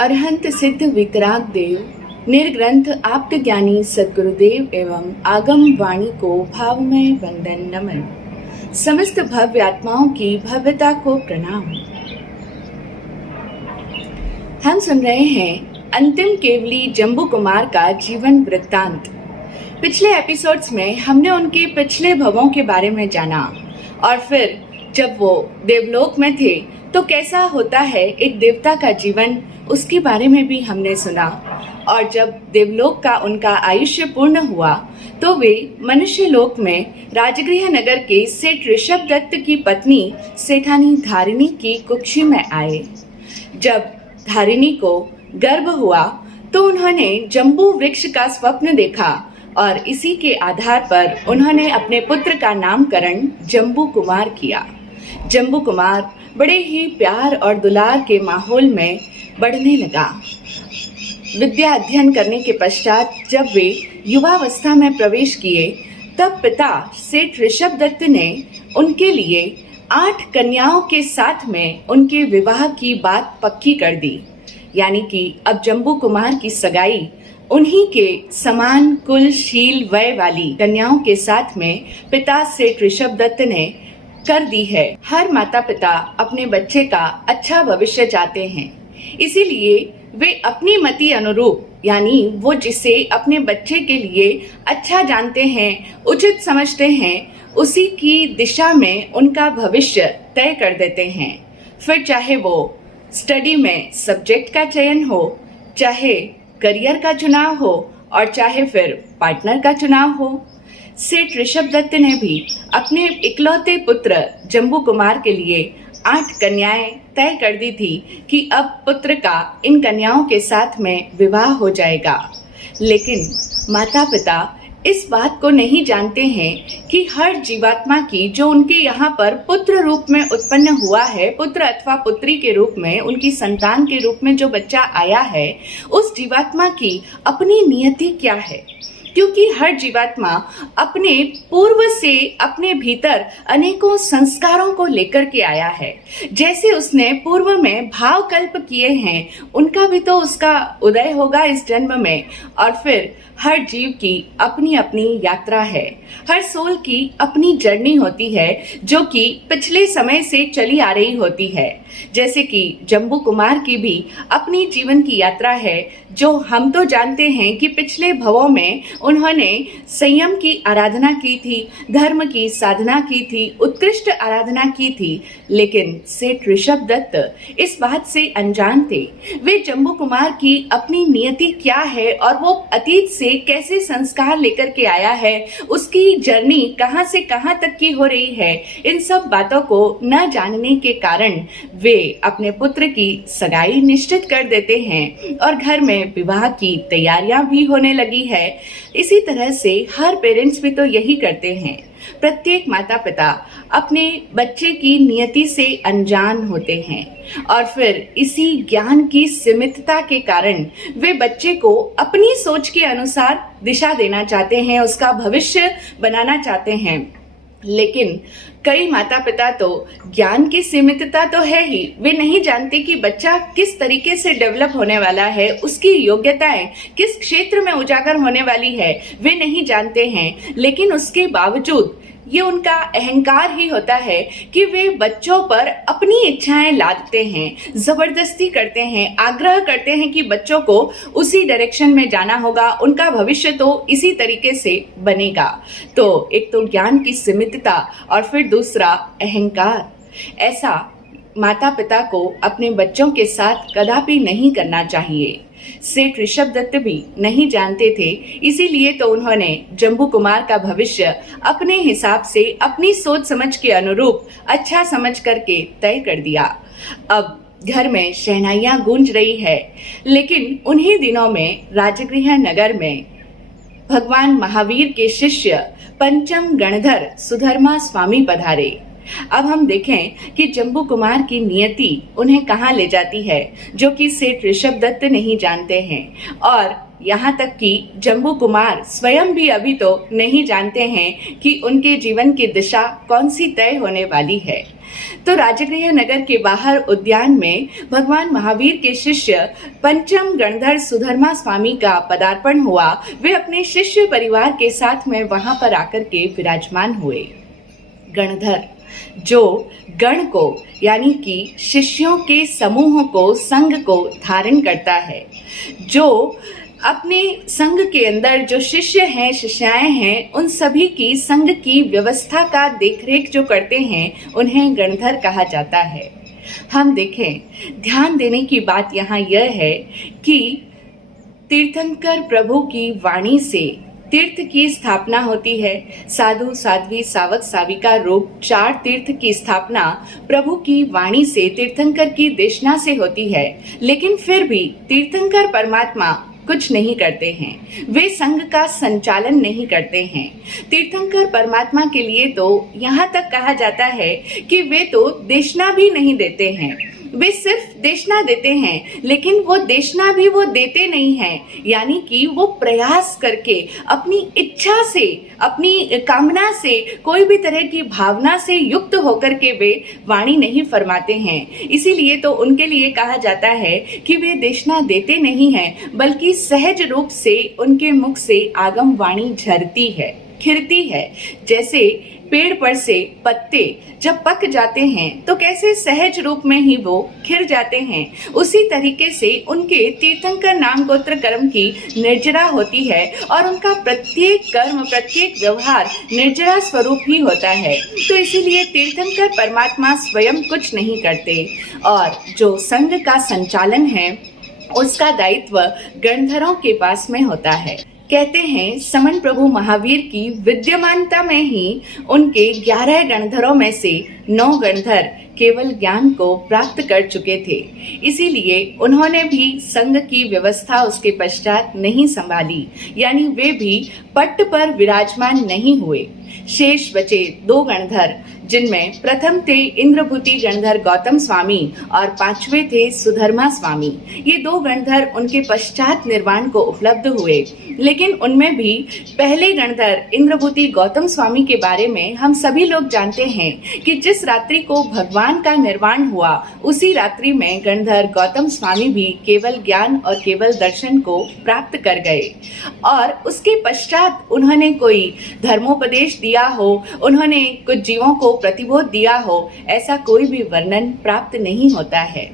अरहंत सिद्ध वितराग देव निर्ग्रंथ आप्त ज्ञानी सद्गुरुदेव एवं आगम वाणी को भावमय वंदन नमन। समस्त भव्य आत्माओं की भव्यता को प्रणाम। हम सुन रहे हैं अंतिम केवली जम्बू कुमार का जीवन वृत्तांत। पिछले एपिसोड्स में हमने उनके पिछले भवों के बारे में जाना और फिर जब वो देवलोक में थे तो कैसा होता है एक देवता का जीवन, उसके बारे में भी हमने सुना। और जब देवलोक का उनका आयुष्य पूर्ण हुआ तो वे मनुष्य लोक में राजगृह नगर के सेठ ऋषभ दत्त की पत्नी सेठानी धारिणी की कुक्षी में आए। जब धारिणी को गर्भ हुआ तो उन्होंने जम्बू वृक्ष का स्वप्न देखा और इसी के आधार पर उन्होंने अपने पुत्र का नामकरण जम्बू कुमार किया। जम्बू कुमार बड़े ही प्यार और दुलार के माहौल में बढ़ने लगा। विद्या अध्ययन करने के पश्चात जब वे युवावस्था में प्रवेश किए तब पिता सेठ ऋषभ दत्त ने उनके लिए 8 कन्याओं के साथ में उनके विवाह की बात पक्की कर दी। यानी कि अब जम्बू कुमार की सगाई उन्हीं के समान कुल शील वय वाली कन्याओं के साथ में पिता सेठ ऋषभ दत्त ने कर दी है। हर माता पिता अपने बच्चे का अच्छा भविष्य चाहते हैं, इसीलिए वे अपनी मति अनुरूप यानी वो जिसे अपने बच्चे के लिए अच्छा जानते हैं, उचित समझते हैं, उसी की दिशा में उनका भविष्य तय कर देते हैं। फिर चाहे वो स्टडी में सब्जेक्ट का चयन हो, चाहे करियर का चुनाव हो और चाहे फिर पार्टनर का चुनाव हो। सेठ ऋषभ दत्त ने भी अपने इकलौते पुत्र जम्बू कुमार के लिए 8 कन्याएं तय कर दी थी कि अब पुत्र का इन कन्याओं के साथ में विवाह हो जाएगा। लेकिन माता पिता इस बात को नहीं जानते हैं कि हर जीवात्मा की जो उनके यहाँ पर पुत्र रूप में उत्पन्न हुआ है, पुत्र अथवा पुत्री के रूप में, उनकी संतान के रूप में जो बच्चा आया है, उस जीवात्मा की अपनी नियति क्या है। क्योंकि हर जीवात्मा अपने पूर्व से अपने भीतर अनेकों संस्कारों को लेकर के आया है। जैसे उसने पूर्व में भाव कल्प किए हैं, उनका भी तो उसका उदय होगा इस जन्म में। और फिर हर जीव की अपनी अपनी यात्रा है, हर सोल की अपनी जर्नी होती है जो कि पिछले समय से चली आ रही होती है। जैसे कि जम्बू कुमार की भी अपनी जीवन की यात्रा है, जो हम तो जानते हैं कि पिछले भवों में उन्होंने संयम की आराधना की थी, धर्म की साधना की थी, उत्कृष्ट आराधना की थी। लेकिन सेठ ऋषभ दत्त इस बात से अनजान थे। वे जम्बू कुमार की अपनी नियति क्या है और वो अतीत से कैसे संस्कार लेकर के आया है, उसकी जर्नी कहां से कहां तक की हो रही है, इन सब बातों को न जानने के कारण वे अपने पुत्र की सगाई निश्चित कर देते हैं और घर में विवाह की तैयारियां भी होने लगी है। इसी तरह से हर पेरेंट्स भी तो यही करते हैं। प्रत्येक माता पिता अपने बच्चे की नियति से अनजान होते हैं और फिर इसी ज्ञान की सीमितता के कारण वे बच्चे को अपनी सोच के अनुसार दिशा देना चाहते हैं, उसका भविष्य बनाना चाहते हैं। लेकिन कई माता पिता तो ज्ञान की सीमितता तो है ही, वे नहीं जानते कि बच्चा किस तरीके से डेवलप होने वाला है, उसकी योग्यताएं किस क्षेत्र में उजागर होने वाली है, वे नहीं जानते हैं। लेकिन उसके बावजूद ये उनका अहंकार ही होता है कि वे बच्चों पर अपनी इच्छाएं लादते हैं, जबरदस्ती करते हैं, आग्रह करते हैं कि बच्चों को उसी डायरेक्शन में जाना होगा, उनका भविष्य तो इसी तरीके से बनेगा। तो एक तो ज्ञान की सीमितता और फिर दूसरा अहंकार। ऐसा माता पिता को अपने बच्चों के साथ कदापि नहीं करना चाहिए। सेठ ऋषभ दत्त भी नहीं जानते थे, इसीलिए तो उन्होंने जम्बू कुमार का भविष्य अपने हिसाब से, अपनी सोच समझ के अनुरूप अच्छा समझ करके तय कर दिया। अब घर में शहनाइयां गूंज रही है, लेकिन उन्हीं दिनों में राजगृह नगर में भगवान महावीर के शिष्य पंचम गणधर सुधर्मा स्वामी पधारे। अब हम देखें कि जम्बू कुमार की नियति उन्हें कहाँ ले जाती है, जो कि सेठ ऋषभ दत्त नहीं जानते हैं। और यहाँ तक कि जम्बू कुमार स्वयं भी अभी तो नहीं जानते हैं कि उनके जीवन की दिशा कौन सी तय होने वाली है। तो राजगृह नगर के बाहर उद्यान में भगवान महावीर के शिष्य पंचम गणधर सुधर्मा स्वामी का पदार्पण हुआ। वे अपने शिष्य परिवार के साथ में वहां पर आकर के विराजमान हुए। गणधर जो गण को यानी कि शिष्यों के समूह को, संघ को धारण करता है, जो अपने संघ के अंदर जो शिष्य हैं, शिष्याएं हैं, उन सभी की संघ की व्यवस्था का देखरेख जो करते हैं, उन्हें गणधर कहा जाता है। हम देखें, ध्यान देने की बात यहाँ यह है कि तीर्थंकर प्रभु की वाणी से तीर्थ की स्थापना होती है। साधु, साध्वी, सावक, साविका रूप 4 तीर्थ की स्थापना प्रभु की वाणी से, तीर्थंकर की देशना से होती है। लेकिन फिर भी तीर्थंकर परमात्मा कुछ नहीं करते हैं, वे संघ का संचालन नहीं करते हैं। तीर्थंकर परमात्मा के लिए तो यहाँ तक कहा जाता है कि वे तो देशना भी नहीं देते हैं। वे सिर्फ देशना देते हैं, लेकिन वो देशना भी वो देते नहीं हैं, यानी कि वो प्रयास करके अपनी इच्छा से, अपनी कामना से, कोई भी तरह की भावना से युक्त होकर के वे वाणी नहीं फरमाते हैं। इसीलिए तो उनके लिए कहा जाता है कि वे देशना देते नहीं हैं, बल्कि सहज रूप से उनके मुख से आगम वाणी झरती है, खिरती है। जैसे पेड़ पर से पत्ते जब पक जाते हैं तो कैसे सहज रूप में ही वो खिर जाते हैं, उसी तरीके से उनके तीर्थंकर नाम गोत्र कर्म की निर्जरा होती है और उनका प्रत्येक कर्म, प्रत्येक व्यवहार निर्जरा स्वरूप ही होता है। तो इसीलिए तीर्थंकर परमात्मा स्वयं कुछ नहीं करते और जो संघ का संचालन है उसका दायित्व गणधरों के पास में होता है। कहते हैं समन प्रभु महावीर की विद्यमानता में ही उनके 11 गणधरों में से 9 गणधर केवल ज्ञान को प्राप्त कर चुके थे। इसीलिए उन्होंने भी संघ की व्यवस्था उसके पश्चात नहीं संभाली, यानी वे भी पट्ट पर विराजमान नहीं हुए। शेष बचे 2 गणधर, जिनमें प्रथम थे इंद्रभूति गणधर गौतम स्वामी और 5वें थे सुधर्मा स्वामी। ये 2 गणधर उनके पश्चात निर्वाण को उपलब्ध हुए, लेकिन उनमें भी पहले गणधर इंद्रभूति गौतम स्वामी के बारे में हम सभी लोग जानते हैं कि जिस रात्रि को भगवान का निर्वाण हुआ, उसी रात्रि में गणधर गौतम स्वामी भी केवल ज्ञान और केवल दर्शन को प्राप्त कर गए और उसके पश्चात उन्होंने कोई धर्मोपदेश दिया हो, उन्होंने कुछ जीवों को प्रतिबोध दिया हो, ऐसा कोई भी वर्णन प्राप्त नहीं होता है।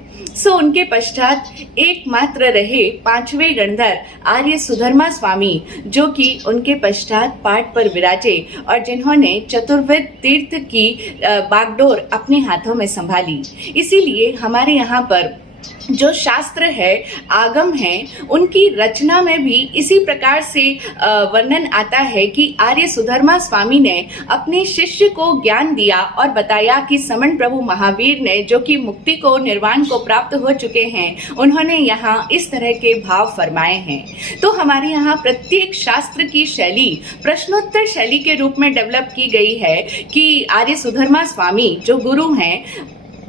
उनके पश्चात एकमात्र रहे 5वें गणधर आर्य सुधर्मा स्वामी, जो कि उनके पश्चात पाठ पर विराजे और जिन्होंने चतुर्वेद तीर्थ की बागडोर अपने हाथों में संभाली। इसीलिए हमारे यहाँ पर जो शास्त्र है, आगम है, उनकी रचना में भी इसी प्रकार से वर्णन आता है कि आर्य सुधर्मा स्वामी ने अपने शिष्य को ज्ञान दिया और बताया कि समन प्रभु महावीर ने, जो कि मुक्ति को, निर्वाण को प्राप्त हो चुके हैं, उन्होंने यहाँ इस तरह के भाव फरमाए हैं। तो हमारे यहाँ प्रत्येक शास्त्र की शैली प्रश्नोत्तर शैली के रूप में डेवलप की गई है कि आर्य सुधर्मा स्वामी जो गुरु हैं,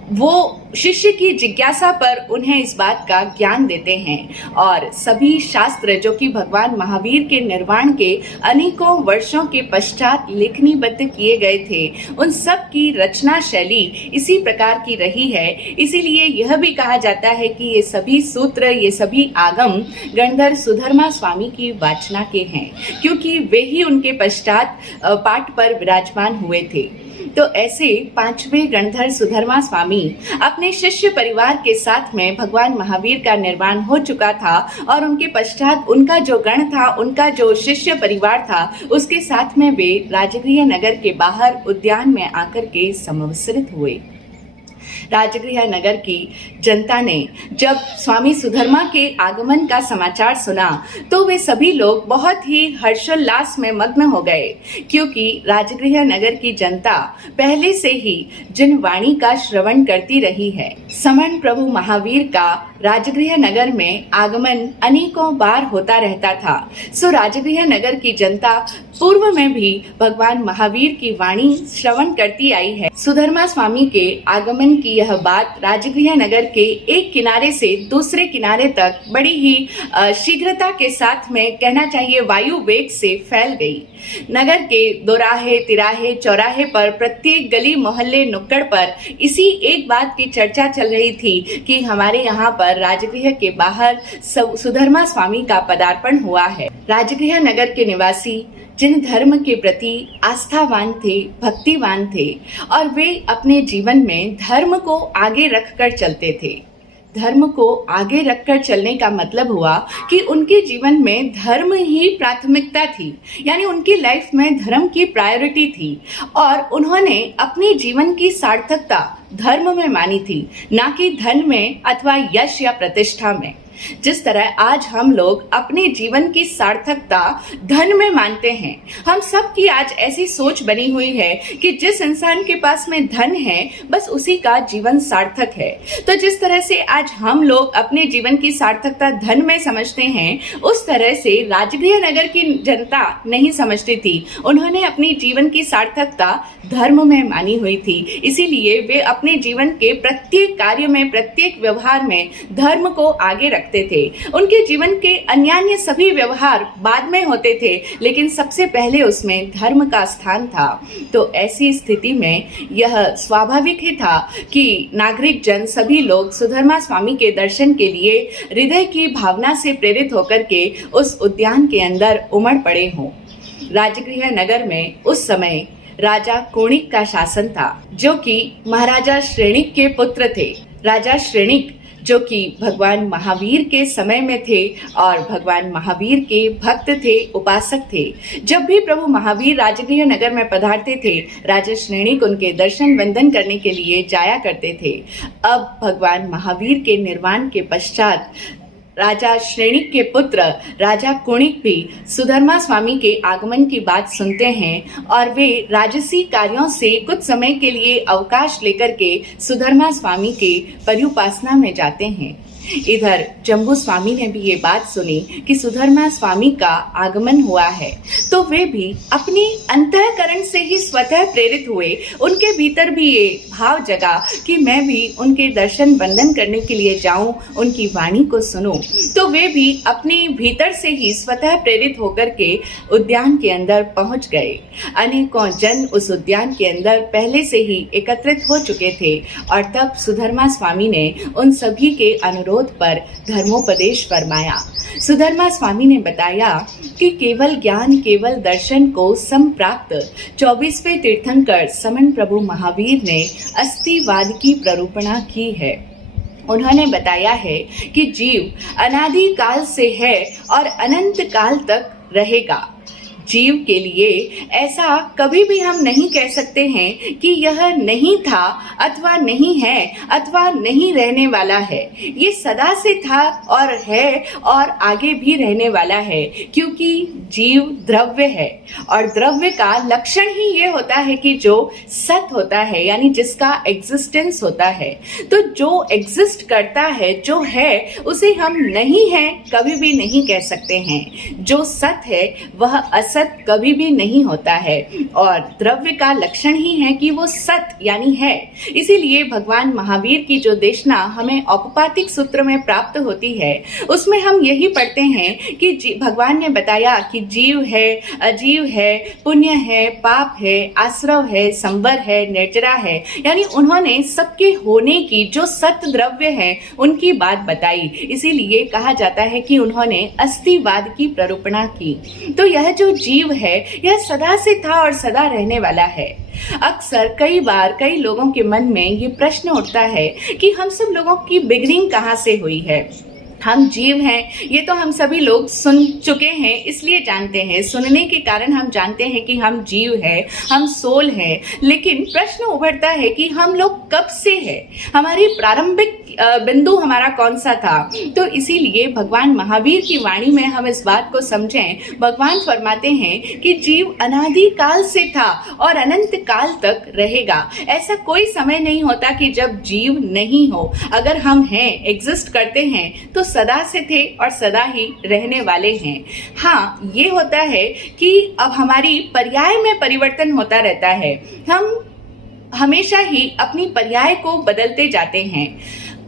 वो शिष्य की जिज्ञासा पर उन्हें इस बात का ज्ञान देते हैं और सभी शास्त्र जो कि भगवान महावीर के निर्वाण के अनेकों वर्षों के पश्चात लेखनीबद्ध किए गए थे, उन सब की रचना शैली इसी प्रकार की रही है। इसीलिए यह भी कहा जाता है कि ये सभी सूत्र, ये सभी आगम गणधर सुधर्मा स्वामी की वाचना के हैं, क्योंकि वे ही उनके पश्चात पाठ पर विराजमान हुए थे। तो ऐसे 5वें गणधर सुधर्मा स्वामी अपने शिष्य परिवार के साथ में भगवान महावीर का निर्वाण हो चुका था और उनके पश्चात उनका जो गण था, उनका जो शिष्य परिवार था, उसके साथ में वे राजगृह नगर के बाहर उद्यान में आकर के समवसरित हुए। राजगृह नगर की जनता ने जब स्वामी सुधर्मा के आगमन का समाचार सुना तो वे सभी लोग बहुत ही हर्षोल्लास में मग्न हो गए, क्योंकि राजगृह नगर की जनता पहले से ही जिन वाणी का श्रवण करती रही है, समन प्रभु महावीर का राजगृह नगर में आगमन अनेकों बार होता रहता था। राजगृह नगर की जनता पूर्व में भी भगवान महावीर की वाणी श्रवण करती आई है। सुधर्मा स्वामी के आगमन की यह बात राजगृह नगर के एक किनारे से दूसरे किनारे तक बड़ी ही शीघ्रता के साथ में, कहना चाहिए वायु वेग से फैल गई। नगर के दोराहे, तिराहे, चौराहे पर, प्रत्येक गली, मोहल्ले, नुक्कड़ पर इसी एक बात की चर्चा चल रही थी कि हमारे यहाँ पर राजगृह के बाहर सुधर्मा स्वामी का पदार्पण हुआ है। राजगृह नगर के निवासी जिन धर्म के प्रति आस्थावान थे, भक्तिवान थे और वे अपने जीवन में धर्म को आगे रखकर चलते थे। धर्म को आगे रखकर चलने का मतलब हुआ कि उनके जीवन में धर्म ही प्राथमिकता थी, यानी उनकी लाइफ में धर्म की प्रायोरिटी थी और उन्होंने अपने जीवन की सार्थकता धर्म में मानी थी, ना कि धन में अथवा यश या प्रतिष्ठा में। जिस तरह आज हम लोग अपने जीवन की सार्थकता धन में मानते हैं, हम सब की आज ऐसी सोच बनी हुई है कि जिस इंसान के पास में धन है बस उसी का जीवन सार्थक है। तो जिस तरह से आज हम लोग अपने जीवन की सार्थकता धन में समझते हैं, उस तरह से राजगृह नगर की जनता नहीं समझती थी। उन्होंने अपनी जीवन की सार्थकता धर्म में मानी हुई थी, इसीलिए वे अपने जीवन के प्रत्येक कार्य में, प्रत्येक व्यवहार में धर्म को आगे रखते थे। उनके जीवन के अन्य सभी व्यवहार बाद में होते थे, लेकिन सबसे पहले उसमें धर्म का स्थान था। तो ऐसी स्थिति में यह स्वाभाविक ही था कि नागरिक जन, सभी लोग सुधर्मा स्वामी के दर्शन के लिए हृदय की भावना से प्रेरित होकर के उस उद्यान के अंदर उमड़ पड़े हों। राजगृह नगर में उस समय राजा कोणिक का शासन था, जो कि महाराजा श्रेणिक के पुत्र थे। राजा श्रेणिक जो कि भगवान महावीर के समय में थे और भगवान महावीर के भक्त थे, उपासक थे। जब भी प्रभु महावीर राजगृह नगर में पधारते थे, राजा श्रेणिक उनके दर्शन वंदन करने के लिए जाया करते थे। अब भगवान महावीर के निर्वाण के पश्चात राजा श्रेणिक के पुत्र राजा कोणिक भी सुधर्मा स्वामी के आगमन की बात सुनते हैं और वे राजसी कार्यों से कुछ समय के लिए अवकाश लेकर के सुधर्मा स्वामी के पर्युपासना में जाते हैं। इधर जम्बू स्वामी ने भी ये बात सुनी कि सुधर्मा स्वामी का आगमन हुआ है, तो वे भी अपनी अंतःकरण से ही स्वतः प्रेरित हुए। उनके भीतर भी ये भाव जगा कि मैं भी उनके दर्शन वंदन करने के लिए जाऊं, उनकी वाणी को सुनूं। तो वे भी अपने भीतर से ही स्वतः प्रेरित होकर के उद्यान के अंदर पहुंच गए। अनेकों जन उस उद्यान के अंदर पहले से ही एकत्रित हो चुके थे और तब सुधर्मा स्वामी ने उन सभी के अनुरोध पर धर्मोपदेश फरमाया। सुधर्मा स्वामी ने बताया कि केवल ज्ञान, केवल दर्शन को संप्राप्त 24वें तीर्थंकर समन प्रभु महावीर ने अस्तिवाद की प्ररूपणा की है। उन्होंने बताया है कि जीव अनादि काल से है और अनंत काल तक रहेगा। जीव के लिए ऐसा कभी भी हम नहीं कह सकते हैं कि यह नहीं था अथवा नहीं है अथवा नहीं रहने वाला है। ये सदा से था और है और आगे भी रहने वाला है, क्योंकि जीव द्रव्य है और द्रव्य का लक्षण ही ये होता है कि जो सत होता है, यानी जिसका एग्जिस्टेंस होता है। तो जो एग्जिस्ट करता है, जो है, उसे हम नहीं है कभी भी नहीं कह सकते हैं। जो सत है वह असत कभी भी नहीं होता है और द्रव्य का लक्षण ही है कि वो सत यानी है। इसीलिए भगवान महावीर की जो देशना हमें औपपातिक सूत्र में प्राप्त होती है, उसमें हम यही पढ़ते हैं कि भगवान ने बताया कि जीव है, अजीव है, पुण्य है, पाप है, आश्रव है, संवर है, निर्जरा है, यानी उन्होंने सबके होने की जो सत द्रव्य है उनकी बात बताई। इसीलिए कहा जाता है कि उन्होंने अस्तिवाद की प्ररूपणा की। तो यह जो जीव है यह सदा से था और सदा रहने वाला है। अक्सर कई बार कई लोगों के मन में ये प्रश्न उठता है कि हम सब लोगों की बिगनिंग कहाँ से हुई है। हम जीव हैं, ये तो हम सभी लोग सुन चुके हैं, इसलिए जानते हैं। सुनने के कारण हम जानते हैं कि हम जीव हैं, हम सोल हैं। लेकिन प्रश्न उभरता है कि हम लोग कब से हैं, हमारी प्रारंभिक बिंदु हमारा कौन सा था। तो इसीलिए भगवान महावीर की वाणी में हम इस बात को समझें। भगवान फरमाते हैं कि जीव अनादि काल से था और अनंत काल तक रहेगा। ऐसा कोई समय नहीं होता कि जब जीव नहीं हो। अगर हम हैं, एग्जिस्ट करते हैं, तो सदा से थे और सदा ही रहने वाले हैं। हाँ, ये होता है कि अब हमारी पर्याय में परिवर्तन होता रहता है। हम हमेशा ही अपनी पर्याय को बदलते जाते हैं।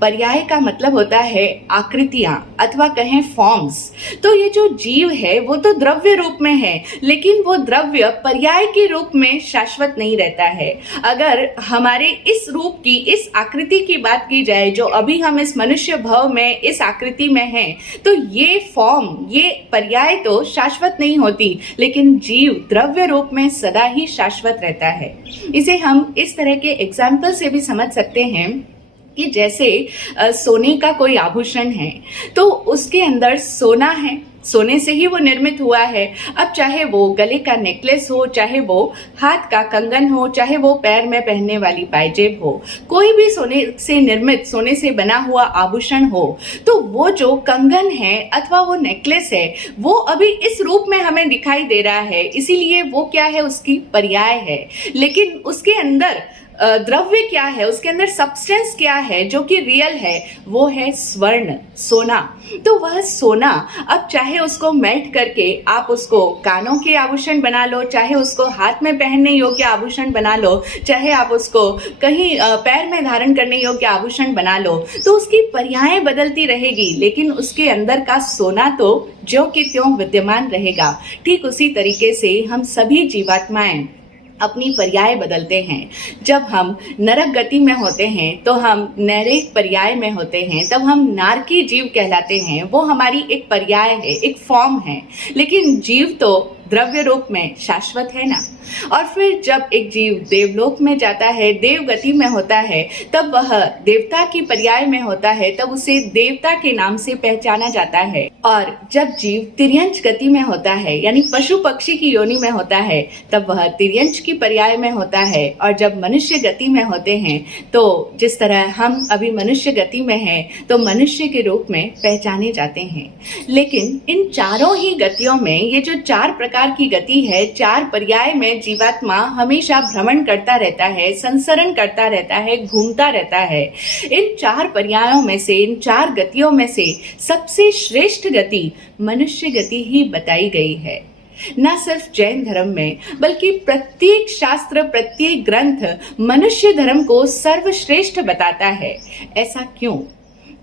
पर्याय का मतलब होता है आकृतियां अथवा कहें फॉर्म्स। तो ये जो जीव है वो तो द्रव्य रूप में है, लेकिन वो द्रव्य पर्याय के रूप में शाश्वत नहीं रहता है। अगर हमारे इस रूप की, इस आकृति की बात की जाए, जो अभी हम इस मनुष्य भव में इस आकृति में हैं, तो ये फॉर्म, ये पर्याय तो शाश्वत नहीं होती, लेकिन जीव द्रव्य रूप में सदा ही शाश्वत रहता है। इसे हम इस तरह के एग्जाम्पल से भी समझ सकते हैं कि जैसे सोने का कोई आभूषण है, तो उसके अंदर सोना है, सोने से ही वो निर्मित हुआ है। अब चाहे वो गले का नेकलेस हो, चाहे वो हाथ का कंगन हो, चाहे वो पैर में पहनने वाली पायजेब हो, कोई भी सोने से निर्मित, सोने से बना हुआ आभूषण हो, तो वो जो कंगन है अथवा वो नेकलेस है, वो अभी इस रूप में हमें दिखाई दे रहा है, इसीलिए वो क्या है, उसकी पर्याय है। लेकिन उसके अंदर द्रव्य क्या है, उसके अंदर सब्सटेंस क्या है जो कि रियल है, वो है स्वर्ण, सोना। तो वह सोना, अब चाहे उसको मेल्ट करके आप उसको कानों के आभूषण बना लो, चाहे उसको हाथ में पहनने योग्य आभूषण बना लो, चाहे आप उसको कहीं पैर में धारण करने योग्य आभूषण बना लो, तो उसकी पर्यायें बदलती रहेगी, लेकिन उसके अंदर का सोना तो ज्यों की त्यों विद्यमान रहेगा। ठीक उसी तरीके से हम सभी जीवात्माएं अपनी पर्याय बदलते हैं। जब हम नरक गति में होते हैं तो हम नैरेक पर्याय में होते हैं, तब हम नारकी जीव कहलाते हैं। वो हमारी एक पर्याय है, एक फॉर्म है, लेकिन जीव तो द्रव्य रूप में शाश्वत है ना। और फिर जब एक जीव देवलोक में जाता है, देव गति में होता है, तब वह देवता की पर्याय में होता है, तब उसे देवता के नाम से पहचाना जाता है। और जब जीव तिर्यंच गति में होता है, यानी पशु पक्षी की योनि में होता है, तब वह तिर्यंच की पर्याय में होता है। और जब मनुष्य गति में होते हैं, तो जिस तरह हम अभी मनुष्य गति में हैं, तो मनुष्य के रूप में पहचाने जाते हैं। लेकिन इन चारों ही गतियों में, ये जो चार प्रकार की गति है, चार पर्याय में जीवात्मा हमेशा भ्रमण करता रहता है, संसरण करता रहता है, घूमता रहता है। इन चार पर्यायों में से, इन चार गतियों में से सबसे श्रेष्ठ गति मनुष्य गति ही बताई गई है। न सिर्फ जैन धर्म में, बल्कि प्रत्येक शास्त्र, प्रत्येक ग्रंथ मनुष्य धर्म को सर्वश्रेष्ठ बताता है। ऐसा क्यों?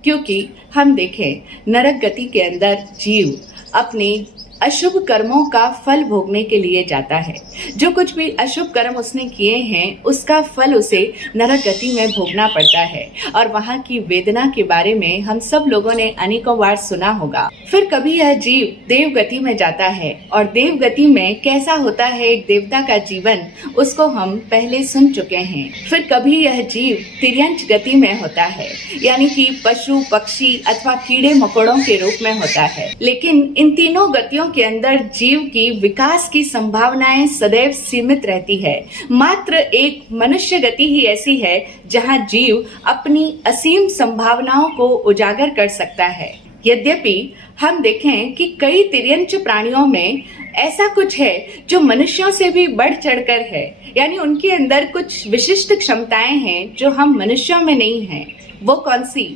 क्योंकि हम देखें, नरक गति के अंदर जीव अपने अशुभ कर्मों का फल भोगने के लिए जाता है। जो कुछ भी अशुभ कर्म उसने किए हैं, उसका फल उसे नरक गति में भोगना पड़ता है। और वहाँ की वेदना के बारे में हम सब लोगों ने अनेकों बार सुना होगा। फिर कभी यह जीव देव गति में जाता है, और देव गति में कैसा होता है एक देवता का जीवन, उसको हम पहले सुन चुके हैं। फिर कभी यह जीव तिर्यंच गति में होता है, यानी कि पशु पक्षी अथवा कीड़े मकोड़ों के रूप में होता है। लेकिन इन तीनों गतियों के अंदर जीव की विकास की संभावनाएं सदैव सीमित रहती है। मात्र एक मनुष्य गति ही ऐसी है जहां जीव अपनी असीम संभावनाओं को उजागर कर सकता है। यद्यपि हम देखें कि कई तिर्यंच प्राणियों में ऐसा कुछ है जो मनुष्यों से भी बढ़ चढ़कर है, यानी उनके अंदर कुछ विशिष्ट क्षमताएं हैं जो हम मनुष्यों में नहीं हैं। वो कौन सी?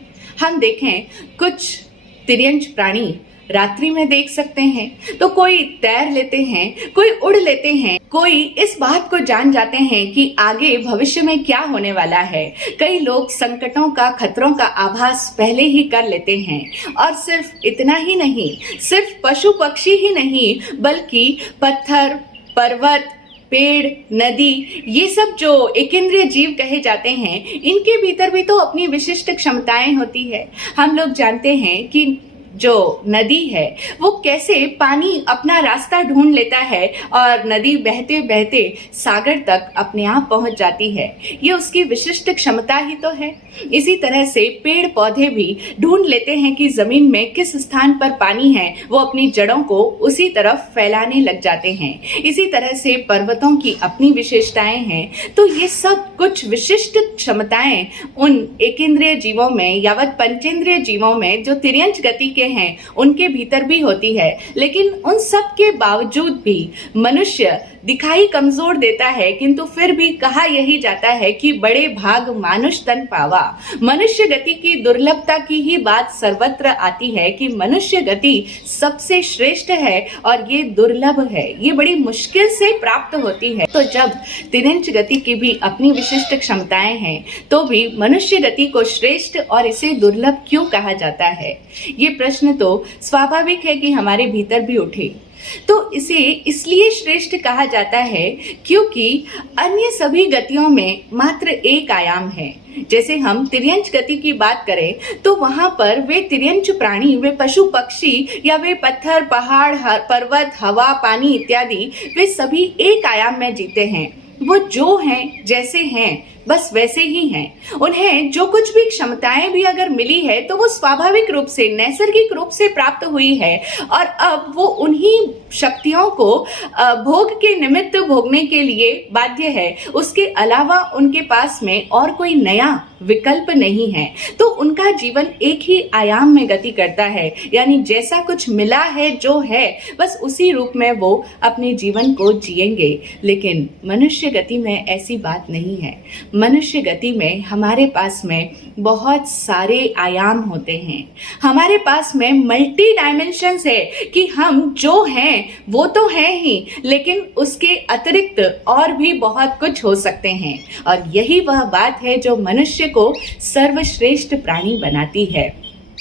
हम देखें, कुछ तिर्यंच प्राणी रात्रि में देख सकते हैं, तो कोई तैर लेते हैं, कोई उड़ लेते हैं, कोई इस बात को जान जाते हैं कि आगे भविष्य में क्या होने वाला है। कई लोग संकटों का, खतरों का आभास पहले ही कर लेते हैं। और सिर्फ इतना ही नहीं, सिर्फ पशु पक्षी ही नहीं, बल्कि पत्थर, पर्वत, पेड़, नदी, ये सब जो एकेंद्रीय जीव कहे जाते हैं, इनके भीतर भी तो अपनी विशिष्ट क्षमताएं होती है। हम लोग जानते हैं कि जो नदी है वो कैसे पानी अपना रास्ता ढूंढ लेता है और नदी बहते बहते सागर तक अपने आप पहुंच जाती है, ये उसकी विशिष्ट क्षमता ही तो है। इसी तरह से पेड़ पौधे भी ढूंढ लेते हैं कि जमीन में किस स्थान पर पानी है, वो अपनी जड़ों को उसी तरफ फैलाने लग जाते हैं। इसी तरह से पर्वतों की अपनी विशेषताएं हैं। तो ये सब कुछ विशिष्ट क्षमताएं उन एकेंद्रिय जीवों में यावत पंचेंद्रिय जीवों में जो तिर्यंच गति के हैं उनके भीतर भी होती है। लेकिन उन सब के बावजूद भी मनुष्य दिखाई कमजोर देता है, किंतु फिर भी कहा यही जाता है कि बड़े भाग मानुष तन पावा। मनुष्य गति की दुर्लभता की ही बात सर्वत्र आती है कि मनुष्य गति सबसे श्रेष्ठ है और ये दुर्लभ है, ये बड़ी मुश्किल से प्राप्त होती है। तो जब तिर्यंच गति की भी अपनी विशिष्ट क्षमताएं हैं तो भी मनुष्य गति को श्रेष्ठ और इसे दुर्लभ क्यों कहा जाता है? ये प्रश्न तो स्वाभाविक है कि हमारे भीतर भी उठे। तो इसे इसलिए श्रेष्ठ कहा जाता है क्योंकि अन्य सभी गतियों में मात्र एक आयाम है। जैसे हम तिर्यंच गति की बात करें तो वहां पर वे तिर्यंच प्राणी, वे पशु पक्षी या वे पत्थर, पहाड़, पर्वत, हवा, पानी इत्यादि, वे सभी एक आयाम में जीते हैं। वो जो हैं, जैसे हैं, बस वैसे ही हैं। उन्हें जो कुछ भी क्षमताएं भी अगर मिली है तो वो स्वाभाविक रूप से, नैसर्गिक रूप से प्राप्त हुई है और अब वो उन्हीं शक्तियों को भोग के निमित्त भोगने के लिए बाध्य है। उसके अलावा उनके पास में और कोई नया विकल्प नहीं है। तो उनका जीवन एक ही आयाम में गति करता है, यानी जैसा कुछ मिला है, जो है, बस उसी रूप में वो अपने जीवन को जिएंगे। लेकिन मनुष्य गति में ऐसी बात नहीं है। मनुष्य गति में हमारे पास में बहुत सारे आयाम होते हैं। हमारे पास में मल्टी डायमेंशंस है कि हम जो हैं वो तो हैं ही, लेकिन उसके अतिरिक्त और भी बहुत कुछ हो सकते हैं। और यही वह बात है जो मनुष्य को सर्वश्रेष्ठ प्राणी बनाती है,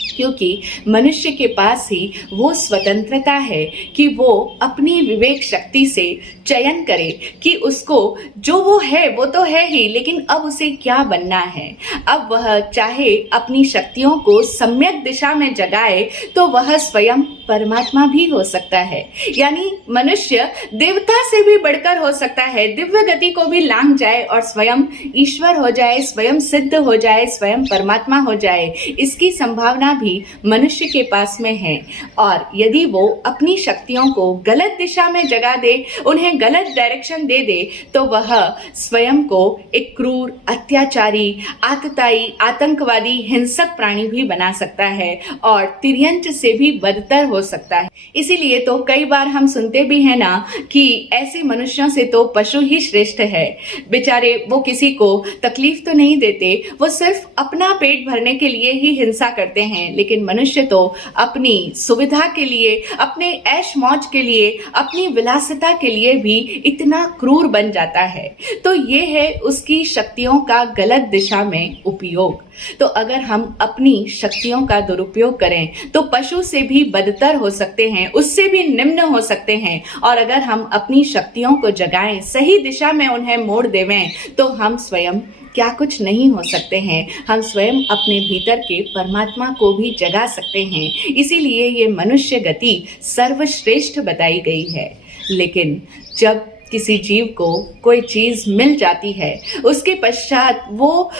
क्योंकि मनुष्य के पास ही वो स्वतंत्रता है कि वो अपनी विवेक शक्ति से चयन करे कि उसको जो वो है वो तो है ही, लेकिन अब उसे क्या बनना है। अब वह चाहे अपनी शक्तियों को सम्यक दिशा में जगाए तो वह स्वयं परमात्मा भी हो सकता है, यानी मनुष्य देवता से भी बढ़कर हो सकता है, दिव्य गति को भी लांघ जाए और स्वयं ईश्वर हो जाए, स्वयं सिद्ध हो जाए, स्वयं परमात्मा हो जाए। इसकी संभावना भी मनुष्य के पास में है। और यदि वो अपनी शक्तियों को गलत दिशा में जगा दे, उन्हें गलत डायरेक्शन दे दे, तो वह स्वयं को एक क्रूर, अत्याचारी, आतताई, आतंकवादी, हिंसक प्राणी भी बना सकता है और तिर्यंच से भी बदतर हो सकता है। इसीलिए तो कई बार हम सुनते भी हैं ना कि ऐसे मनुष्यों से तो पशु ही श्रेष्ठ है। बेचारे वो किसी को तकलीफ तो नहीं देते, वो सिर्फ अपना पेट भरने के लिए ही हिंसा करते हैं, लेकिन मनुष्य तो अपनी सुविधा के लिए, अपने ऐश मौज के लिए, अपनी विलासिता के लिए भी इतना क्रूर बन जाता है। तो ये है उसकी शक्तियों का गलत दिशा में उपयोग। तो अगर हम अपनी शक्तियों का दुरुपयोग करें तो पशु से भी बदतर हो सकते हैं, उससे भी निम्न हो सकते हैं। और अगर हम अपनी शक्तियों को जगाएं, सही दिशा में उन्हें मोड़ देवें, तो हम स्वयं क्या कुछ नहीं हो सकते हैं। हम स्वयं अपने भीतर के परमात्मा को भी जगा सकते हैं। इसीलिए ये मनुष्य गति सर्वश्रेष्ठ बताई गई है। लेकिन जब किसी जीव को कोई चीज मिल जाती है, उसके पश्चात वो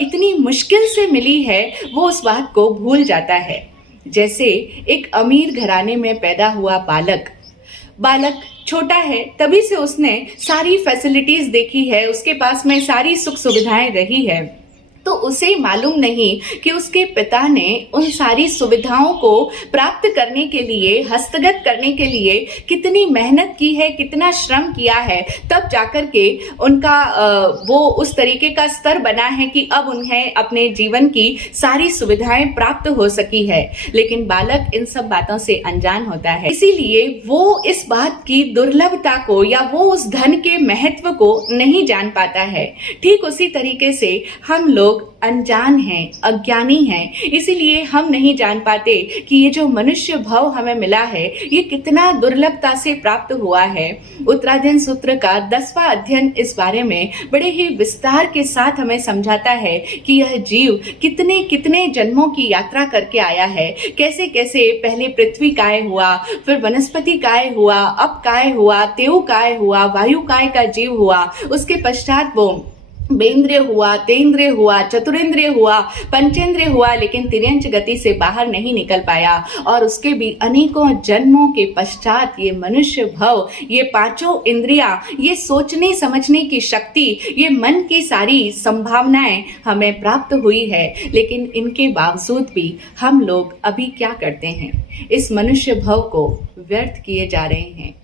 इतनी मुश्किल से मिली है, वो उस बात को भूल जाता है। जैसे एक अमीर घराने में पैदा हुआ बालक छोटा है, तभी से उसने सारी फैसिलिटीज देखी है, उसके पास में सारी सुख सुविधाएं रही है, तो उसे मालूम नहीं कि उसके पिता ने उन सारी सुविधाओं को प्राप्त करने के लिए, हस्तगत करने के लिए कितनी मेहनत की है, कितना श्रम किया है, तब जाकर के उनका वो उस तरीके का स्तर बना है कि अब उन्हें अपने जीवन की सारी सुविधाएं प्राप्त हो सकी है। लेकिन बालक इन सब बातों से अनजान होता है, इसीलिए वो इस बात की दुर्लभता को या वो उस धन के महत्व को नहीं जान पाता है। ठीक उसी तरीके से हम लोग लोग अनजान हैं, अज्ञानी हैं, इसीलिए हम नहीं जान पाते कि ये जो मनुष्य भव हमें मिला है ये कितना दुर्लभता से प्राप्त हुआ है। उत्तराध्ययन सूत्र का 10वां अध्ययन इस बारे में बड़े ही विस्तार के साथ हमें समझाता है कि यह जीव कितने कितने जन्मों की यात्रा करके आया है, कैसे कैसे पहले पृथ्वी काय हुआ, फिर वनस्पति काय हुआ, अब काय हुआ, तेऊ काय हुआ, वायु काय का जीव हुआ, उसके पश्चात वो बेंद्रिय हुआ, तेंद्रिय हुआ, चतुरेंद्रिय हुआ, पंचेंद्रिय हुआ, लेकिन तिर्यंच गति से बाहर नहीं निकल पाया। और उसके भी अनेकों जन्मों के पश्चात ये मनुष्य भव, ये पांचों इंद्रियां, ये सोचने समझने की शक्ति, ये मन की सारी संभावनाएं हमें प्राप्त हुई है। लेकिन इनके बावजूद भी हम लोग अभी क्या करते हैं, इस मनुष्य भव को व्यर्थ किए जा रहे हैं।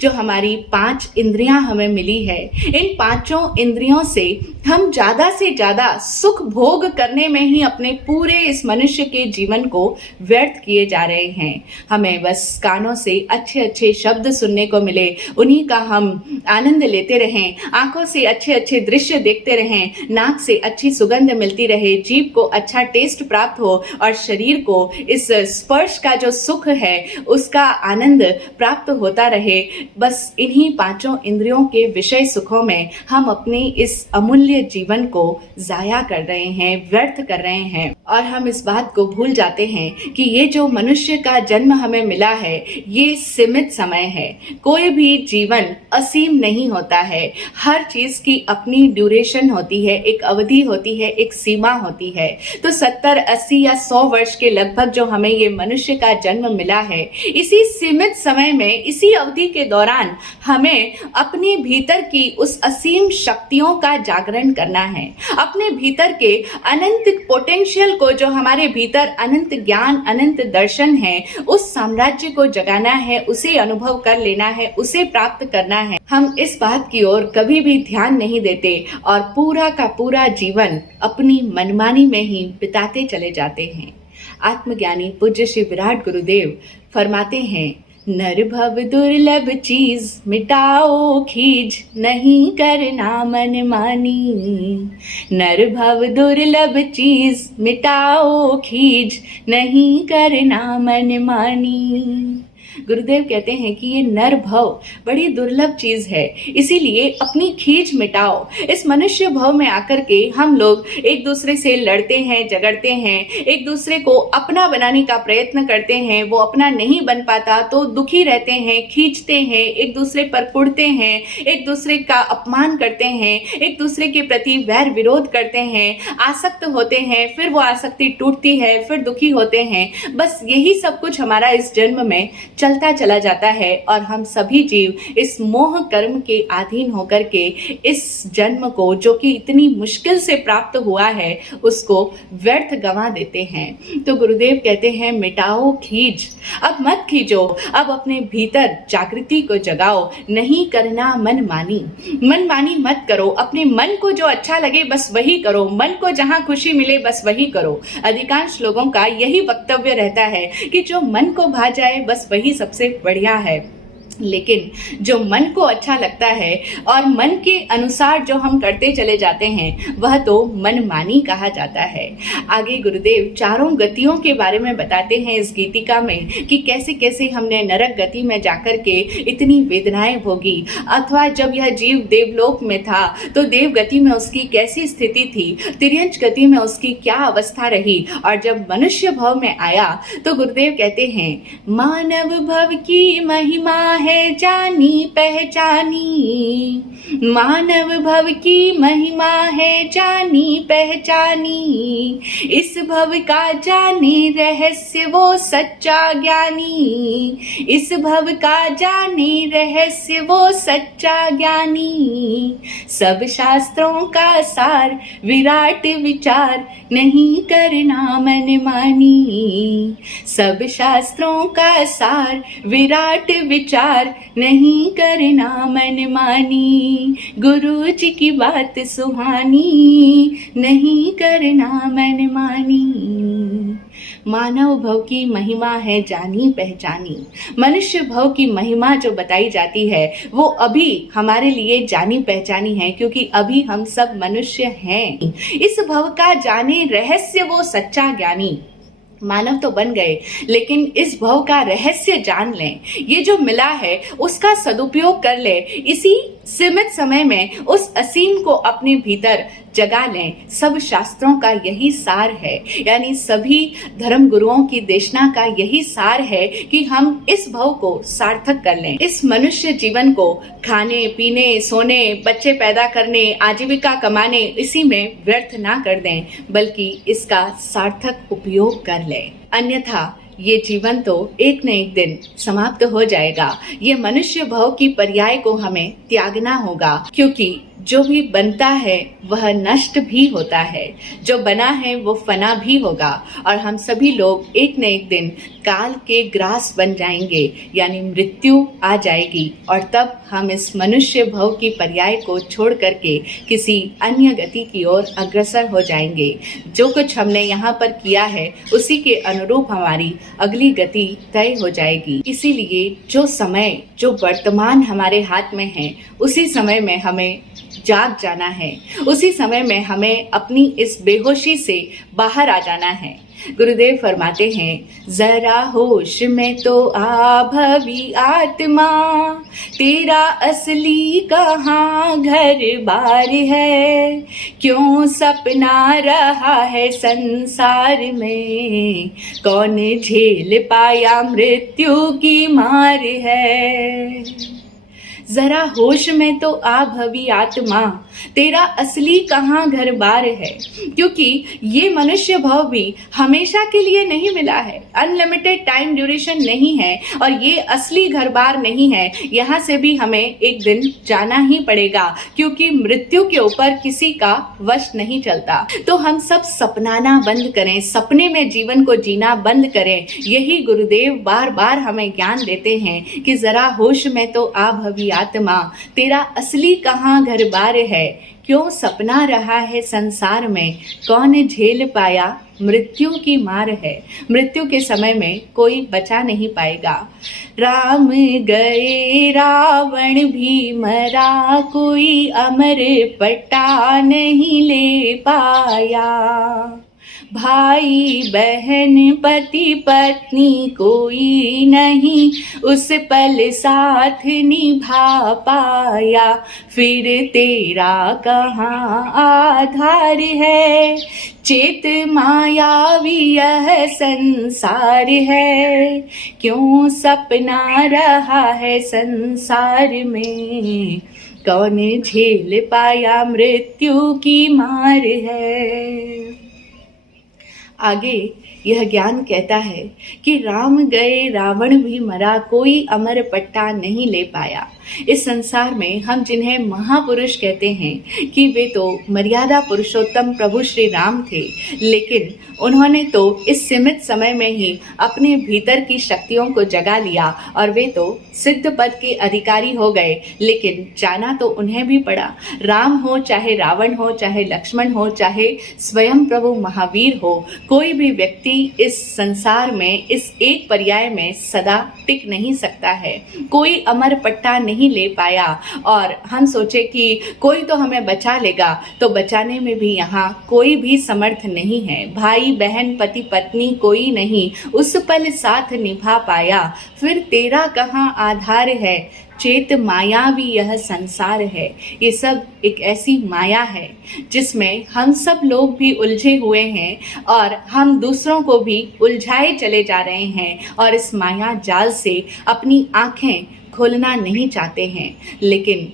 जो हमारी 5 इंद्रियां हमें मिली है, इन पांचों इंद्रियों से हम ज्यादा से ज्यादा सुख भोग करने में ही अपने पूरे इस मनुष्य के जीवन को व्यर्थ किए जा रहे हैं। हमें बस कानों से अच्छे अच्छे शब्द सुनने को मिले, उन्हीं का हम आनंद लेते रहें, आंखों से अच्छे अच्छे दृश्य देखते रहें, नाक से अच्छी सुगंध मिलती रहे, जीभ को अच्छा टेस्ट प्राप्त हो और शरीर को इस स्पर्श का जो सुख है उसका आनंद प्राप्त होता रहे। बस इन्हीं पांचों इंद्रियों के विषय सुखों में हम अपने इस अमूल्य जीवन को जाया कर रहे हैं, व्यर्थ कर रहे हैं। और हम इस बात को भूल जाते हैं कि ये जो मनुष्य का जन्म हमें मिला है ये सीमित समय है। कोई भी जीवन असीम नहीं होता है, हर चीज की अपनी ड्यूरेशन होती है, एक अवधि होती है, एक सीमा होती है। तो 70, 80 या 100 वर्ष के लगभग जो हमें ये मनुष्य का जन्म मिला है, इसी सीमित समय में, इसी अवधि के दौरान हमें अपने भीतर की उस असीम शक्तियों का जागरण करना है। अपने भीतर के अनंत पोटेंशियल को, जो हमारे भीतर अनंत ज्ञान, अनंत दर्शन है, उस साम्राज्य को जगाना है, उसे अनुभव कर लेना है, उसे प्राप्त करना है। हम इस बात की ओर कभी भी ध्यान नहीं देते और पूरा का पूरा जीवन अपनी मनमानी में ही बिताते चले जाते हैं। आत्मज्ञानी पूज्य श्री विराट गुरुदेव फरमाते हैं, नर भव दुर्लभ चीज मिटाओ खीज, नहीं करना मन मानी। नर भव दुर्लभ चीज मिटाओ खीज, नहीं करना मन मानी। गुरुदेव कहते हैं कि ये नर भव बड़ी दुर्लभ चीज है, इसीलिए अपनी खींच मिटाओ। इस मनुष्य भव में आकर के हम लोग एक दूसरे से लड़ते हैं, झगड़ते हैं, एक दूसरे को अपना बनाने का प्रयत्न करते हैं, वो अपना नहीं बन पाता तो दुखी रहते हैं, खींचते हैं, एक दूसरे पर कुड़ते हैं, एक दूसरे का अपमान करते हैं, एक दूसरे के प्रति वैर विरोध करते हैं, आसक्त होते हैं, फिर वो आसक्ति टूटती है, फिर दुखी होते हैं। बस यही सब कुछ हमारा इस जन्म में चलता चला जाता है और हम सभी जीव इस मोह कर्म के अधीन होकर के इस जन्म को, जो कि इतनी मुश्किल से प्राप्त हुआ है, उसको व्यर्थ गंवा देते हैं। तो गुरुदेव कहते हैं, मिटाओ खींच, अब मत खींचो, अब अपने भीतर जागृति को जगाओ, नहीं करना मनमानी। मनमानी मत करो, अपने मन को जो अच्छा लगे बस वही करो, मन को जहां खुशी मिले बस वही करो। अधिकांश लोगों का यही वक्तव्य रहता है कि जो मन को भा जाए बस वही सबसे बढ़िया है। लेकिन जो मन को अच्छा लगता है और मन के अनुसार जो हम करते चले जाते हैं वह तो मनमानी कहा जाता है। आगे गुरुदेव चारों गतियों के बारे में बताते हैं इस गीतिका में कि कैसे कैसे हमने नरक गति में जाकर के इतनी वेदनाएं भोगी, अथवा जब यह जीव देवलोक में था तो देव गति में उसकी कैसी स्थिति थी, तिर्यंच गति में उसकी क्या अवस्था रही, और जब मनुष्य भव में आया तो गुरुदेव कहते हैं, मानव भव की महिमा है जानी पहचानी। मानव भव की महिमा है जानी पहचानी, इस भव का जाने रहस्य वो सच्चा ज्ञानी। इस भव का जाने रहस्य वो सच्चा ज्ञानी। सब शास्त्रों का सार विराट विचार, नहीं करना मनमानी। सब शास्त्रों का सार विराट विचार, नहीं करना मनमानी। गुरु जी की बात सुहानी, नहीं करना मनमानी। मानव भव की महिमा है जानी पहचानी। मनुष्य भव की महिमा जो बताई जाती है वो अभी हमारे लिए जानी पहचानी है, क्योंकि अभी हम सब मनुष्य हैं। इस भव का जाने रहस्य वो सच्चा ज्ञानी। मानव तो बन गए, लेकिन इस भव का रहस्य जान लें। ये जो मिला है उसका सदुपयोग कर ले। इसी सीमित समय में उस असीम को अपने भीतर जगा लें। सब शास्त्रों का यही सार है, यानी सभी धर्म गुरुओं की देशना का यही सार है कि हम इस भव को सार्थक कर लें। इस मनुष्य जीवन को खाने पीने, सोने, बच्चे पैदा करने, आजीविका कमाने, इसी में व्यर्थ ना कर दें, बल्कि इसका सार्थक उपयोग कर लें। अन्यथा ये जीवन तो एक न एक दिन समाप्त हो जाएगा। ये मनुष्य भव की पर्याय को हमें त्यागना होगा, क्योंकि जो भी बनता है वह नष्ट भी होता है, जो बना है वो फना भी होगा, और हम सभी लोग एक न एक दिन काल के ग्रास बन जाएंगे, यानी मृत्यु आ जाएगी, और तब हम इस मनुष्य भव की पर्याय को छोड़ करके किसी अन्य गति की ओर अग्रसर हो जाएंगे। जो कुछ हमने यहाँ पर किया है उसी के अनुरूप हमारी अगली गति तय हो जाएगी। इसीलिए जो समय, जो वर्तमान हमारे हाथ में है, उसी समय में हमें जाग जाना है। उसी समय में हमें अपनी इस बेहोशी से बाहर आ जाना है। गुरुदेव फरमाते हैं, जरा होश में तो आ भवी आत्मा, तेरा असली कहाँ घर बार है, क्यों सपना रहा है संसार में, कौन झेल पाया मृत्यु की मार है। जरा होश में तो आ भवी आत्मा, तेरा असली कहाँ घर बार है, क्योंकि ये मनुष्य भव भी हमेशा के लिए नहीं मिला है, अनलिमिटेड टाइम ड्यूरेशन नहीं है, और ये असली घर बार नहीं है। यहाँ से भी हमें एक दिन जाना ही पड़ेगा, क्योंकि मृत्यु के ऊपर किसी का वश नहीं चलता। तो हम सब सपनाना बंद करें, सपने में जीवन को जीना बंद करें। यही गुरुदेव बार बार हमें ज्ञान देते हैं कि जरा होश में तो आ भवी आत्मा, तेरा असली कहाँ घर बार है, क्यों सपना रहा है संसार में, कौन झेल पाया मृत्यु की मार है। मृत्यु के समय में कोई बचा नहीं पाएगा। राम गए रावण भी मरा, कोई अमर पट्टा नहीं ले पाया, भाई बहन पति पत्नी कोई नहीं उस पल साथ निभा पाया, फिर तेरा कहाँ आधार है, चेत मायावी यह संसार है, क्यों सपना रहा है संसार में, कौन झेल पाया मृत्यु की मार है। आगे यह ज्ञान कहता है कि राम गए रावण भी मरा, कोई अमर पट्टा नहीं ले पाया। इस संसार में हम जिन्हें महापुरुष कहते हैं कि वे तो मर्यादा पुरुषोत्तम प्रभु श्री राम थे, लेकिन उन्होंने तो इस सीमित समय में ही अपने भीतर की शक्तियों को जगा लिया और वे तो सिद्ध पद के अधिकारी हो गए, लेकिन जाना तो उन्हें भी पड़ा। राम हो चाहे रावण हो, चाहे लक्ष्मण हो, चाहे स्वयं प्रभु महावीर हो, कोई भी व्यक्ति इस संसार में इस एक पर्याय में सदा टिक नहीं सकता है। कोई अमर पट्टा नहीं ले पाया और हम सोचे कि कोई तो हमें बचा लेगा, तो बचाने में भी यहाँ कोई भी समर्थ नहीं है। भाई बहन पति पत्नी कोई नहीं उस पल साथ निभा पाया, फिर तेरा कहाँ आधार है, चेत मायावी यह संसार है। ये सब एक ऐसी माया है जिसमें हम सब लोग भी उलझे हुए हैं और हम दूसरों को भी उलझाए चले जा रहे हैं और इस माया जाल से अपनी आंखें खोलना नहीं चाहते हैं। लेकिन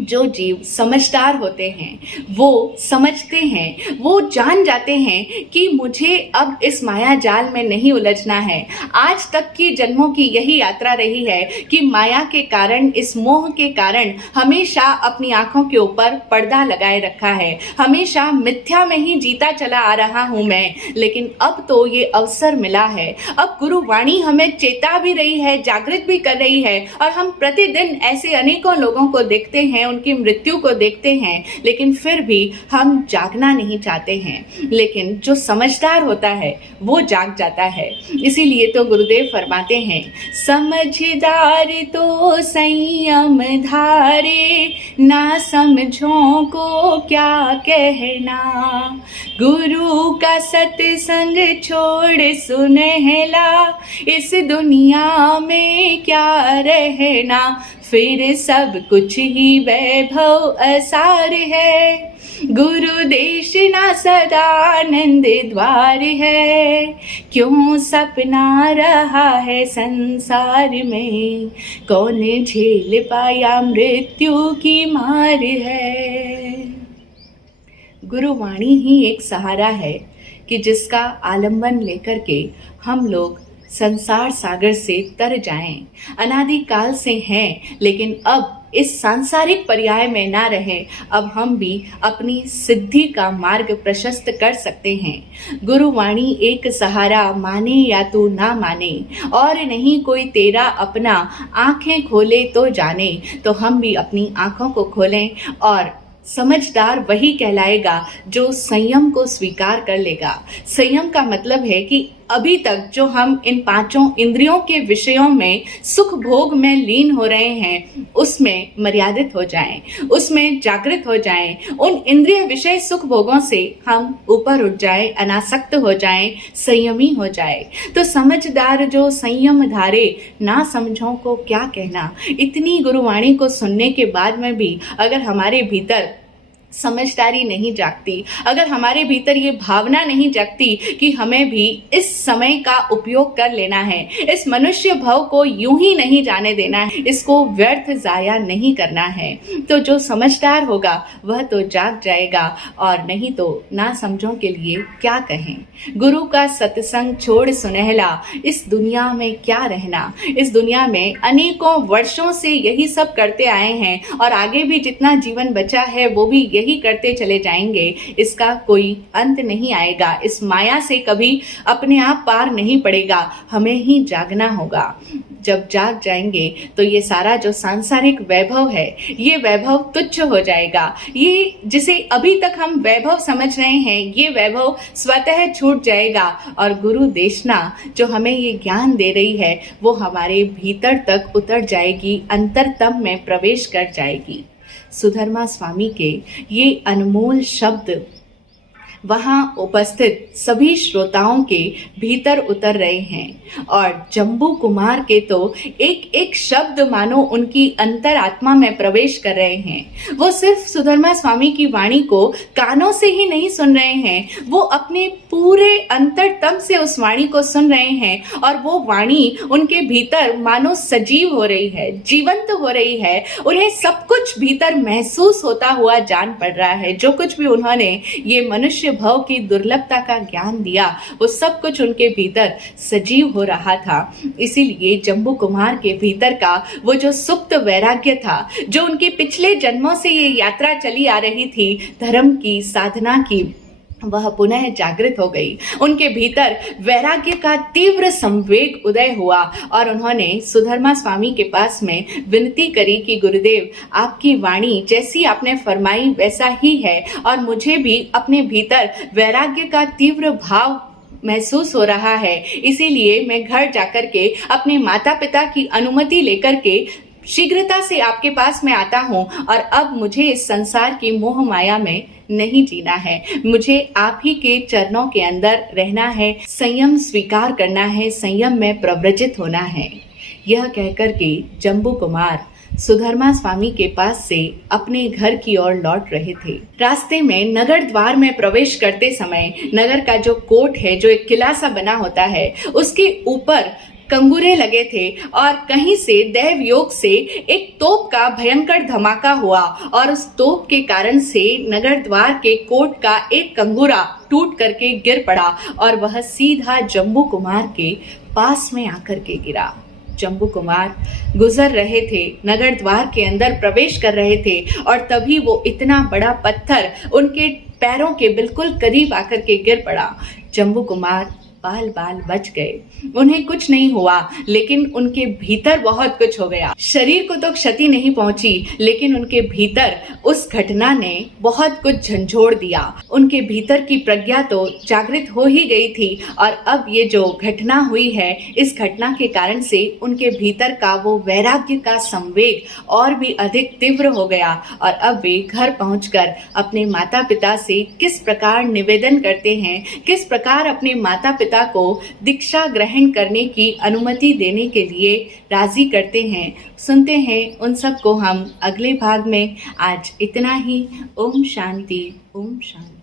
जो जीव समझदार होते हैं वो समझते हैं, वो जान जाते हैं कि मुझे अब इस माया जाल में नहीं उलझना है। आज तक की जन्मों की यही यात्रा रही है कि माया के कारण, इस मोह के कारण हमेशा अपनी आंखों के ऊपर पर्दा लगाए रखा है, हमेशा मिथ्या में ही जीता चला आ रहा हूं मैं। लेकिन अब तो ये अवसर मिला है, अब गुरुवाणी हमें चेता भी रही है, जागृत भी कर रही है और हम प्रतिदिन ऐसे अनेकों लोगों को देखते हैं हैं, उनकी मृत्यु को देखते हैं, लेकिन फिर भी हम जागना नहीं चाहते हैं। लेकिन जो समझदार होता है वो जाग जाता है। इसीलिए तो गुरुदेव फरमाते हैं, समझदार तो संयम धारे, ना समझों को क्या कहना। गुरु का सत्संग छोड़ सुनहला, इस दुनिया में क्या रहना। फिर सब कुछ ही वैभव असार है, गुरु देश ना सदानंद द्वार है। क्यों सपना रहा है संसार में, कौन झेल पाया मृत्यु की मार है। गुरुवाणी ही एक सहारा है कि जिसका आलंबन लेकर के हम लोग संसार सागर से तर जाएं। अनादिकाल से हैं, लेकिन अब इस सांसारिक पर्याय में ना रहें। अब हम भी अपनी सिद्धि का मार्ग प्रशस्त कर सकते हैं। गुरुवाणी एक सहारा, माने या तू ना माने, और नहीं कोई तेरा अपना, आंखें खोले तो जाने। तो हम भी अपनी आंखों को खोलें, और समझदार वही कहलाएगा जो संयम को स्वीकार कर लेगा। संयम का मतलब है कि अभी तक जो हम इन पांचों इंद्रियों के विषयों में सुख भोग में लीन हो रहे हैं, उसमें मर्यादित हो जाएं, उसमें जागृत हो जाएं। उन इंद्रिय विषय सुख भोगों से हम ऊपर उठ जाएं, अनासक्त हो जाएं, संयमी हो जाएं। तो समझदार जो संयम धारे, ना समझों को क्या कहना। इतनी गुरुवाणी को सुनने के बाद में भी अगर हमारे भीतर समझदारी नहीं जागती, अगर हमारे भीतर ये भावना नहीं जागती कि हमें भी इस समय का उपयोग कर लेना है, इस मनुष्य भव को यूं ही नहीं जाने देना है, इसको व्यर्थ जाया नहीं करना है, तो जो समझदार होगा वह तो जाग जाएगा, और नहीं तो ना समझों के लिए क्या कहें। गुरु का सत्संग छोड़ सुनहला, इस दुनिया में क्या रहना। इस दुनिया में अनेकों वर्षों से यही सब करते आए हैं, और आगे भी जितना जीवन बचा है वो भी यही करते चले जाएंगे। इसका कोई अंत नहीं आएगा। इस माया से कभी अपने आप पार नहीं पड़ेगा, हमें ही जागना होगा। जब जाग जाएंगे तो ये सारा जो सांसारिक वैभव है, ये वैभव तुच्छ हो जाएगा। ये जिसे अभी तक हम वैभव समझ रहे हैं, ये वैभव स्वतः छूट जाएगा, और गुरु देशना जो हमें ये ज्ञान दे रही है वो हमारे भीतर तक उतर जाएगी, अंतरतम में प्रवेश कर जाएगी। सुधर्मा स्वामी के ये अनमोल शब्द वहाँ उपस्थित सभी श्रोताओं के भीतर उतर रहे हैं, और जम्बू कुमार के तो एक एक शब्द मानो उनकी अंतरात्मा में प्रवेश कर रहे हैं। वो सिर्फ सुधर्मा स्वामी की वाणी को कानों से ही नहीं सुन रहे हैं, वो अपने पूरे अंतरतम से उस वाणी को सुन रहे हैं, और वो वाणी उनके भीतर मानो सजीव हो रही है, जीवंत हो रही है। उन्हें सब कुछ भीतर महसूस होता हुआ जान पड़ रहा है। जो कुछ भी उन्होंने ये मनुष्य भव की दुर्लभता का ज्ञान दिया, वो सब कुछ उनके भीतर सजीव हो रहा था। इसीलिए जम्बू कुमार के भीतर का वो जो सुप्त वैराग्य था, जो उनके पिछले जन्मों से ये यात्रा चली आ रही थी धर्म की, साधना की, वह पुनः जागृत हो गई। उनके भीतर वैराग्य का तीव्र संवेग उदय हुआ, और उन्होंने सुधर्मा स्वामी के पास में विनती करी कि गुरुदेव, आपकी वाणी जैसी आपने फरमाई वैसा ही है, और मुझे भी अपने भीतर वैराग्य का तीव्र भाव महसूस हो रहा है। इसीलिए मैं घर जाकर के अपने माता पिता की अनुमति लेकर के शीघ्रता से आपके पास में आता हूँ, और अब मुझे इस संसार की मोह माया में नहीं जीना है। मुझे आप ही के चरणों के अंदर रहना है, संयम स्वीकार करना है, संयम में प्रव्रजित होना है। यह कहकर के जम्बू कुमार सुधर्मा स्वामी के पास से अपने घर की ओर लौट रहे थे। रास्ते में नगर द्वार में प्रवेश करते समय नगर का जो कोट है, जो एक किला सा बना होता है, उसके ऊपर कंगूरे लगे थे, और कहीं से दैव योग से एक तोप का भयंकर धमाका हुआ, और उस तोप के कारण से नगर द्वार के कोट का एक कंगूरा टूट करके गिर पड़ा, और वह सीधा जम्बू कुमार के पास में आकर के गिरा। जम्बू कुमार गुजर रहे थे, नगर द्वार के अंदर प्रवेश कर रहे थे, और तभी वो इतना बड़ा पत्थर उनके पैरों के बिल्कुल करीब आकर के गिर पड़ा। जम्बू कुमार बाल बाल बच गए। उन्हें कुछ नहीं हुआ, लेकिन उनके भीतर बहुत कुछ हो गया। शरीर को तो क्षति नहीं पहुंची, लेकिन उनके भीतर उस घटना ने बहुत कुछ झंझोड़ दिया। उनके भीतर की प्रज्ञा तो जागृत हो ही गई थी, और अब ये जो घटना हुई है, इस घटना के कारण से उनके भीतर का वो वैराग्य का संवेग और भी अधिक तीव्र हो गया। और अब वे घर पहुंचकर अपने माता पिता से किस प्रकार निवेदन करते हैं, किस प्रकार अपने माता पिता को दीक्षा ग्रहण करने की अनुमति देने के लिए राजी करते हैं, सुनते हैं उन सब को हम अगले भाग में। आज इतना ही। ओम शांति, ओम शांति।